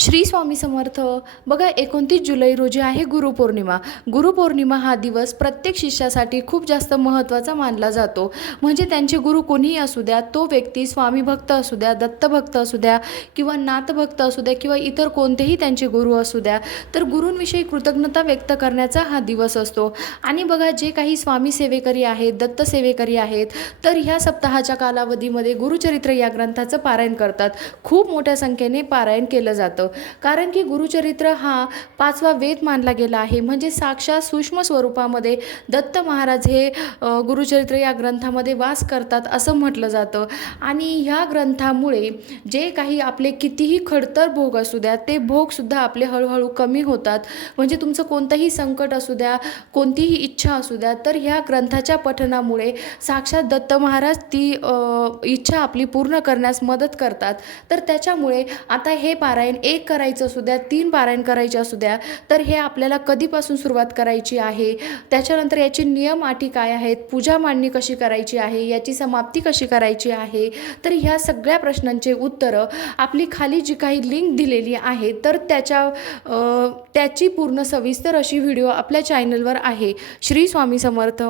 श्री स्वामी समर्थ. बघा, 29 जुलै रोजी आहे गुरुपौर्णिमा. गुरुपौर्णिमा हा दिवस प्रत्येक शिष्यासाठी खूप जास्त महत्त्वाचा मानला जातो. म्हणजे त्यांचे गुरु कोणीही असू द्या, तो व्यक्ती स्वामी भक्त असू द्या, दत्तभक्त असू द्या किंवा नाथभक्त असू द्या किंवा इतर कोणतेही त्यांचे गुरु असू द्या, तर गुरूंविषयी कृतज्ञता व्यक्त करण्याचा हा दिवस असतो. आणि बघा, जे काही स्वामी सेवेकरी आहेत, दत्त सेवेकरी आहेत, तर ह्या सप्ताहाच्या कालावधीमध्ये गुरुचरित्र या ग्रंथाचं पारायण करतात. खूप मोठ्या संख्येने पारायण केलं जातं. कारण की गुरुचरित्र हा 5वा वेद मानला गेला आहे. म्हणजे साक्षात सूक्ष्म स्वरूपामध्ये दत्त महाराज हे गुरुचरित्र या ग्रंथामध्ये वास करतात असं म्हटलं जातं. आणि ह्या ग्रंथामुळे जे काही आपले कितीही खडतर भोग असू द्या, ते भोगसुद्धा आपले हळूहळू कमी होतात. म्हणजे तुमचं कोणतंही संकट असू द्या, कोणतीही इच्छा असू द्या, तर ह्या ग्रंथाच्या पठणामुळे साक्षात दत्त महाराज ती इच्छा आपली पूर्ण करण्यास मदत करतात. तर त्याच्यामुळे आता हे पारायण 1 करायचं असू द्या, 3 पारायण करायचे असू द्या, तर हे आपल्याला कधीपासून सुरुवात करायची आहे, त्याच्यानंतर याची नियम अटी काय आहेत, पूजा मांडणी कशी करायची आहे, याची समाप्ती कशी करायची आहे, तर ह्या सगळ्या प्रश्नांचे उत्तरं आपली खाली जी काही लिंक दिलेली आहे, तर त्याची पूर्ण सविस्तर अशी व्हिडिओ आपल्या चॅनलवर आहे. श्री स्वामी समर्थ.